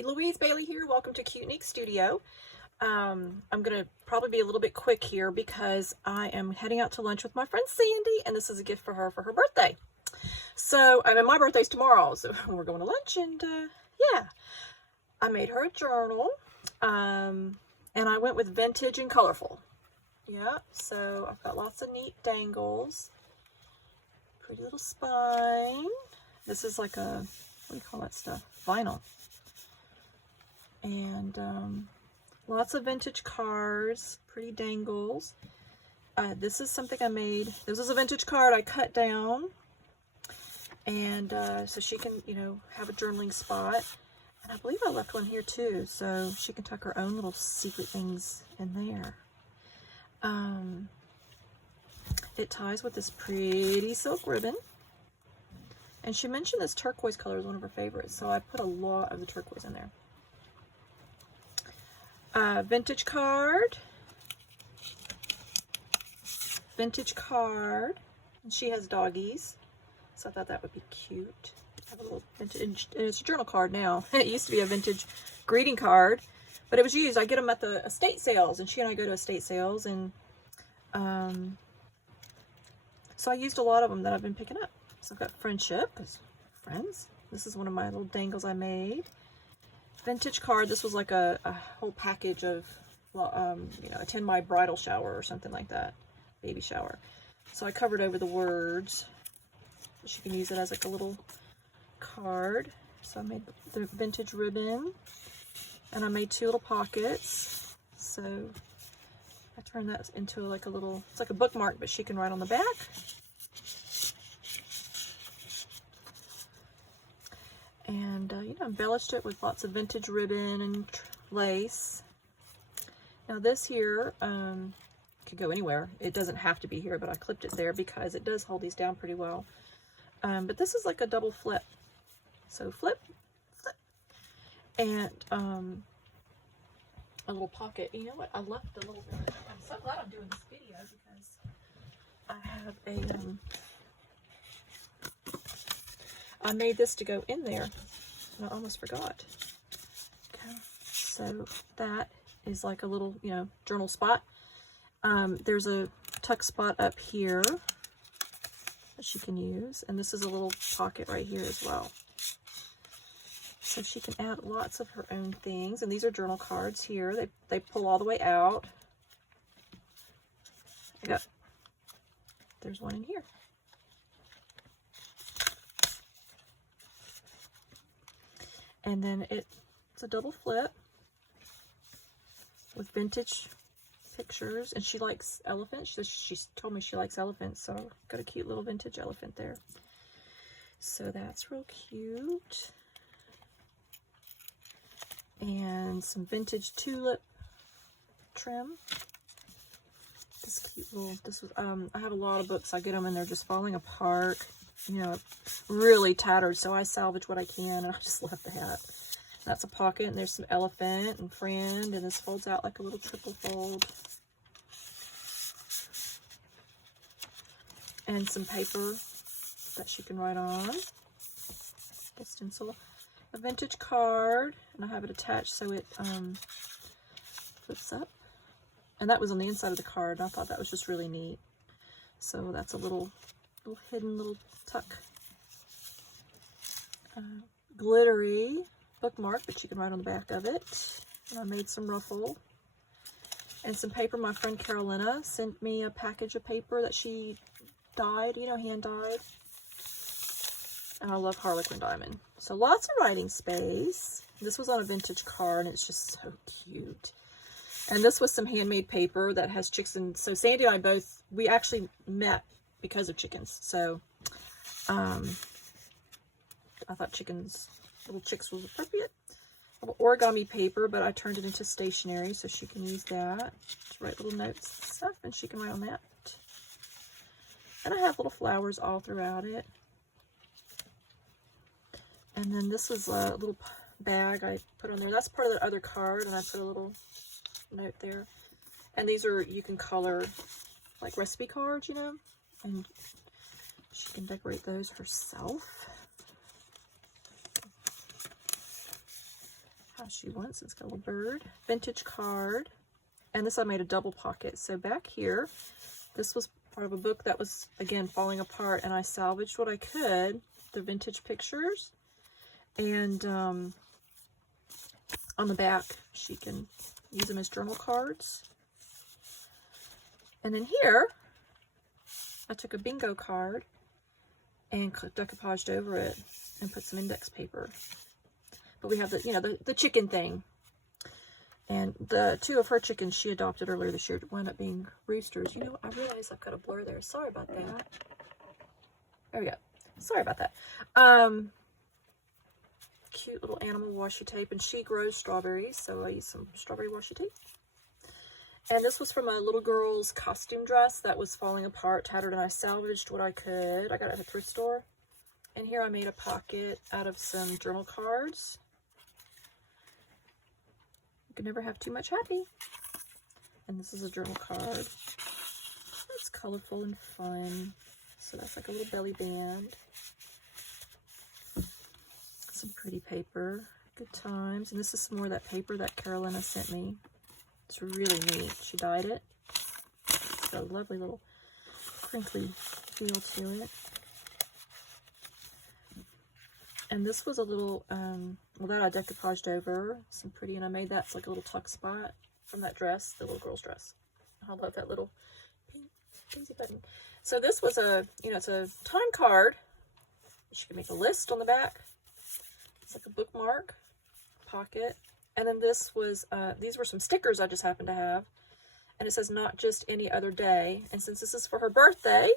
Hi, Louise Bailey here. Welcome to Cuteneek Studio. I'm going to probably be a little bit quick here because I am heading out to lunch with my friend Sandy, and this is a gift for her birthday. So, I mean, my birthday's tomorrow, so we're going to lunch, and yeah. I made her a journal, and I went with vintage and colorful. Yeah, so I've got lots of neat dangles. Pretty little spine. This is like a, what do you call that stuff? Vinyl. And lots of vintage cards, pretty dangles. This is something I made. This is a vintage card I cut down. And so she can, you know, have a journaling spot. And I believe I left one here too, so she can tuck her own little secret things in there. It ties with this pretty silk ribbon. And she mentioned this turquoise color is one of her favorites, so I put a lot of the turquoise in there. Vintage card. Vintage card. And she has doggies, so I thought that would be cute. Have a little vintage, and it's a journal card now. It used to be a vintage greeting card, but it was used. I get them at the estate sales, and she and I go to estate sales, and so I used a lot of them that I've been picking up. So I've got friendship, because friends. This is one of my little dangles I made. Vintage card. This was like a whole package of, you know, attend my bridal shower or something like that, baby shower. So I covered over the words. She can use it as like a little card. So I made the vintage ribbon, and I made two little pockets. So I turned that into like a little, it's like a bookmark, but she can write on the back. And you know, embellished it with lots of vintage ribbon and lace. Now this here could go anywhere. It doesn't have to be here, but I clipped it there because it does hold these down pretty well. But this is like a double flip. So flip, flip, and a little pocket. You know what? I left a little bit. I'm so glad I'm doing this video because I have a I made this to go in there, and I almost forgot. Okay, so that is like a little, you know, journal spot. There's a tuck spot up here that she can use, and this is a little pocket right here as well. So she can add lots of her own things, and these are journal cards here. They pull all the way out. Yep, there's one in here. And then it's a double flip with vintage pictures, and she likes elephants. She told me she likes elephants, so got a cute little vintage elephant there. So that's real cute. And some vintage tulip trim. This cute little, this was, I have a lot of books. I get them and they're just falling apart, you know, really tattered. So I salvage what I can, and I just left the hat. That's a pocket, and there's some elephant and friend, and this folds out like a little triple fold. And some paper that she can write on. A stencil. A vintage card, and I have it attached so it flips up. And that was on the inside of the card, and I thought that was just really neat. So that's a little hidden little tuck. Glittery bookmark, but you can write on the back of it. And I made some ruffle. And some paper. My friend Carolina sent me a package of paper that she dyed, you know, hand dyed. And I love Harlequin Diamond. So lots of writing space. This was on a vintage card, and it's just so cute. And this was some handmade paper that has chicks. And so Sandy and I both, we actually met because of chickens. So I thought little chicks was appropriate. A little origami paper, but I turned it into stationery so she can use that to write little notes and stuff, and she can write on that. And I have little flowers all throughout it. And then this was a little bag I put on there. That's part of the other card, and I put a little note there. And these are, you can color like recipe cards, you know, and she can decorate those herself. how she wants. It's got a little bird. Vintage card. And this I made a double pocket. So back here, this was part of a book that was, again, falling apart, and I salvaged what I could, the vintage pictures. And on the back, she can use them as journal cards. And then here, I took a bingo card and decoupaged over it and put some index paper. But we have the, you know, the chicken thing. And the 2 of her chickens she adopted earlier this year wound up being roosters. You know, I realize I've got a blur there. Sorry about that. There we go. Sorry about that. Cute little animal washi tape. And she grows strawberries, so I used some strawberry washi tape. And this was from a little girl's costume dress that was falling apart, tattered, and I salvaged what I could. I got it at a thrift store. And here I made a pocket out of some journal cards. You can never have too much happy. And this is a journal card. It's colorful and fun. So that's like a little belly band. Some pretty paper. Good times. And this is some more of that paper that Carolina sent me. It's really neat. She dyed it. It's got a lovely little crinkly feel to it. And this was a little, well, that I decoupaged over some pretty, and I made that like a little tuck spot from that dress, the little girl's dress. I love that little pinky button. So this was a, you know, it's a time card. You can make a list on the back. It's like a bookmark, pocket. And then this was, these were some stickers I just happened to have. And it says, not just any other day. And since this is for her birthday,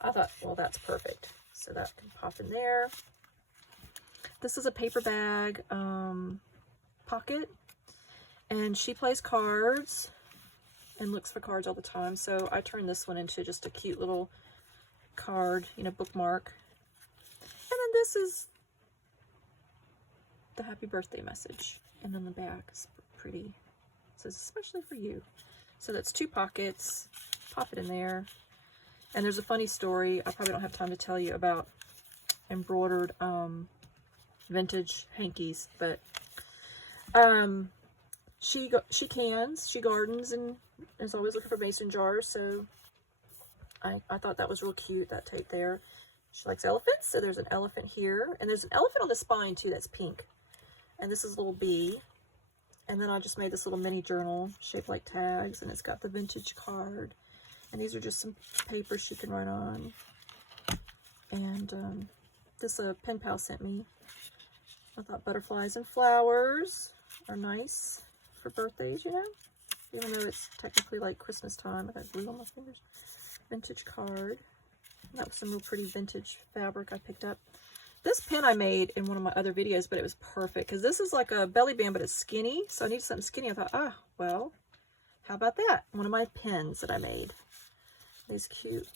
I thought, well, that's perfect. So that can pop in there. This is a paper bag pocket, and she plays cards and looks for cards all the time. So I turned this one into just a cute little card, you know, bookmark. And then this is the happy birthday message. And then the back is pretty. It says, especially for you. So that's 2 pockets. Pop it in there. And there's a funny story. I probably don't have time to tell you about embroidered vintage hankies, but she cans, she gardens, and is always looking for mason jars. So I thought that was real cute, that tape there. She likes elephants, so there's an elephant here, and there's an elephant on the spine too that's pink. And this is a little bee. And then I just made this little mini journal shaped like tags, and it's got the vintage card. And these are just some paper she can write on. And this pen pal sent me. I thought butterflies and flowers are nice for birthdays, you know? Even though it's technically like Christmas time. I got glue on my fingers. Vintage card. That was some real pretty vintage fabric I picked up. This pen I made in one of my other videos, but it was perfect. Because this is like a belly band, but it's skinny. So I needed something skinny. I thought, well, how about that? One of my pens that I made. These cute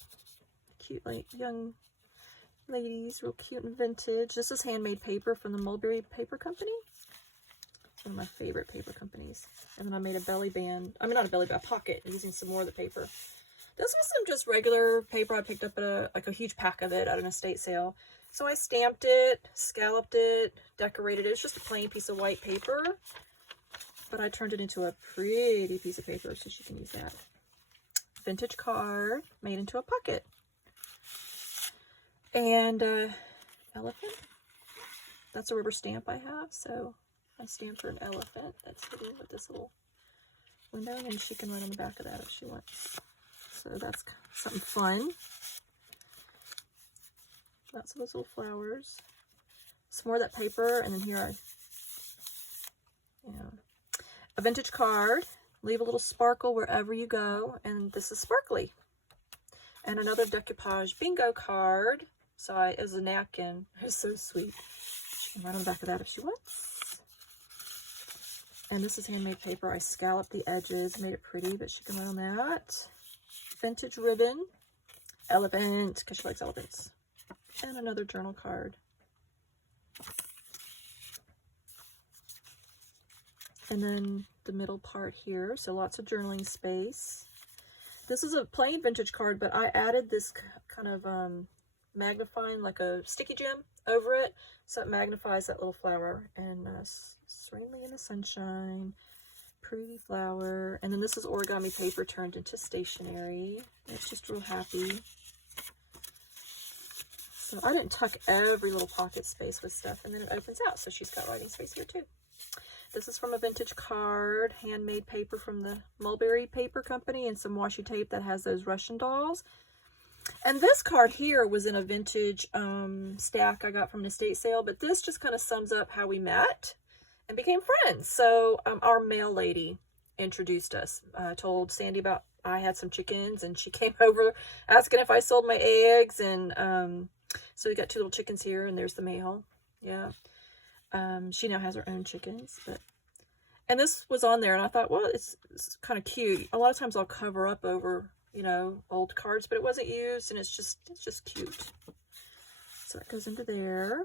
like young ladies, real cute and vintage. This is handmade paper from the Mulberry Paper Company. It's one of my favorite paper companies. And then I made a belly band. I mean, not a belly band, a pocket, using some more of the paper. This was some just regular paper I picked up at a huge pack of it at an estate sale. So I stamped it, scalloped it, decorated it. It's just a plain piece of white paper. But I turned it into a pretty piece of paper, so she can use that. Vintage card made into a pocket. And elephant. That's a rubber stamp I have, so I stamped her an elephant that's hidden with this little window, and she can write on the back of that if she wants. So that's something fun. Lots of those little flowers. Some more of that paper, and then here a vintage card. Leave a little sparkle wherever you go, and this is sparkly. And another decoupage bingo card. So as a napkin. It's so sweet. She can write on the back of that if she wants. And this is handmade paper. I scalloped the edges, made it pretty, but she can write on that. Vintage ribbon. Elephant, because she likes elephants. And another journal card. And then the middle part here. So lots of journaling space. This is a plain vintage card, but I added this kind of magnifying, like a sticky gem over it, so it magnifies that little flower. And serenely in the sunshine, pretty flower. And then this is origami paper turned into stationery. It's just real happy. So I didn't tuck every little pocket space with stuff, and then it opens out, so she's got writing space here too. This is from a vintage card, handmade paper from the Mulberry Paper Company, and some washi tape that has those Russian dolls. And this card here was in a vintage stack I got from an estate sale, but this just kind of sums up how we met and became friends. So our mail lady introduced us, told Sandy about I had some chickens, and she came over asking if I sold my eggs, and so we got 2 little chickens here, and there's the mail. Yeah. She now has her own chickens, and this was on there, and I thought, well, it's kind of cute. A lot of times I'll cover up over, you know, old cards, but it wasn't used, and it's just cute. So that goes into there.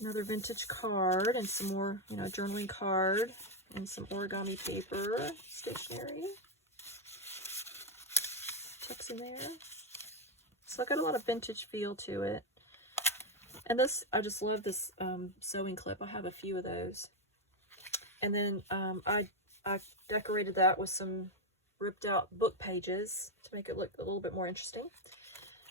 Another vintage card, and some more, you know, journaling card, and some origami paper, stationery. Tucks in there. So I got a lot of vintage feel to it. And this, I just love this sewing clip. I have a few of those. And then I decorated that with some ripped out book pages to make it look a little bit more interesting.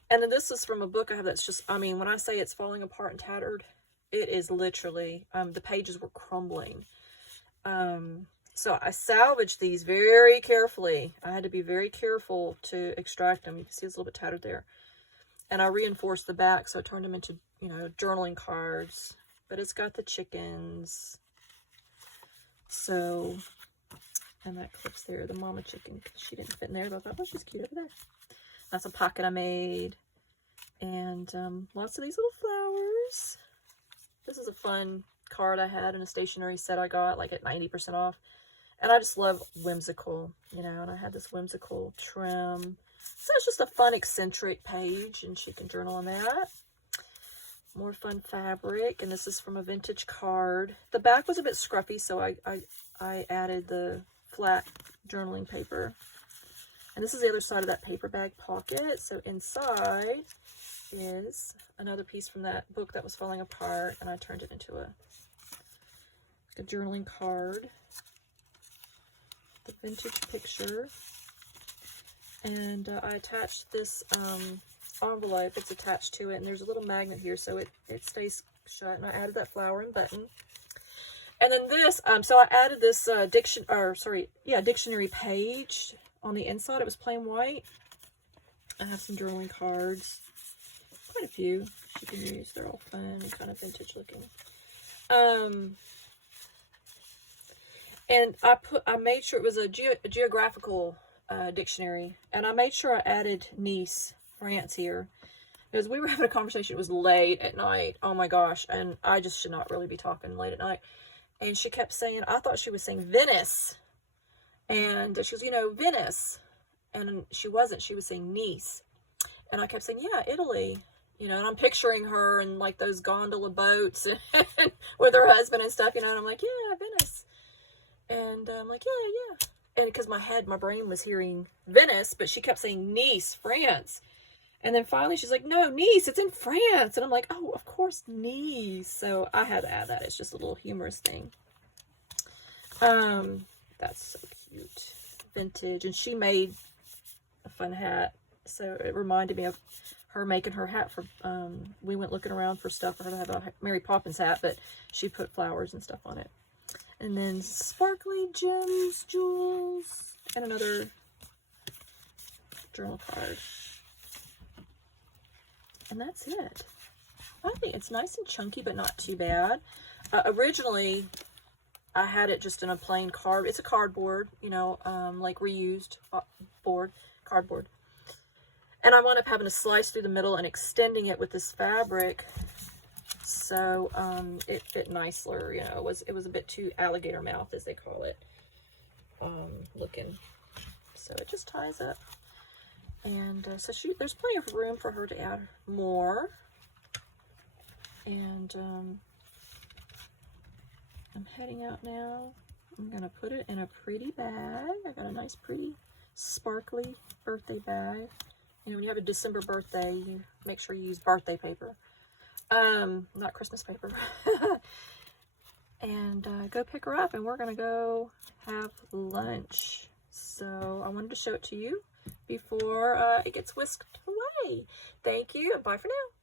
And then this is from a book I have that's just, I mean, when I say it's falling apart and tattered, it is literally, the pages were crumbling. So I salvaged these very carefully. I had to be very careful to extract them. You can see it's a little bit tattered there. And I reinforced the back, so I turned them into, you know, journaling cards. But it's got the chickens. So, and that clips there, the mama chicken. She didn't fit in there, but I thought, oh, she's cute over there. That's a pocket I made. And lots of these little flowers. This is a fun card I had in a stationery set I got, like at 90% off. And I just love whimsical, you know, and I had this whimsical trim. So it's just a fun, eccentric page, and she can journal on that. More fun fabric, and this is from a vintage card. The back was a bit scruffy, so I added the flat journaling paper. And this is the other side of that paper bag pocket. So inside is another piece from that book that was falling apart, and I turned it into a journaling card. The vintage picture. And I attached this envelope. It's attached to it, and there's a little magnet here, so it stays shut. And I added that flower and button. And then this, so I added this dictionary page on the inside. It was plain white. I have some journaling cards, quite a few you can use. They're all fun and kind of vintage looking. And I made sure it was a geographical dictionary, and I made sure I added Nice, France here, because we were having a conversation. It was late at night. Oh my gosh, and I just should not really be talking late at night. And she kept saying, I thought she was saying Venice, and she was, you know, Venice, and she wasn't. She was saying Nice, and I kept saying, yeah, Italy, you know. And I'm picturing her in like those gondola boats and with her husband and stuff, you know. And I'm like, yeah, Venice, and I'm like, yeah. And because my brain was hearing Venice, but she kept saying Nice, France. And then finally she's like, no, Nice, it's in France. And I'm like, oh, of course, Nice. So I had to add that. It's just a little humorous thing. That's so cute. Vintage. And she made a fun hat. So it reminded me of her making her hat for, we went looking around for stuff for her to have a Mary Poppins hat, but she put flowers and stuff on it. And then sparkly gems, jewels, and another journal card. And that's it. I think it's nice and chunky, but not too bad. Originally, I had it just in a plain card. It's a cardboard, you know, like reused cardboard. And I wound up having to slice through the middle and extending it with this fabric. So it fit nicer, you know. It was a bit too alligator mouth, as they call it, looking. So it just ties up. And so there's plenty of room for her to add more. And I'm heading out now. I'm going to put it in a pretty bag. I got a nice, pretty, sparkly birthday bag. You know, when you have a December birthday, you make sure you use birthday paper. Not Christmas paper. And go pick her up, and we're gonna go have lunch. So I wanted to show it to you before it gets whisked away. Thank you, and bye for now.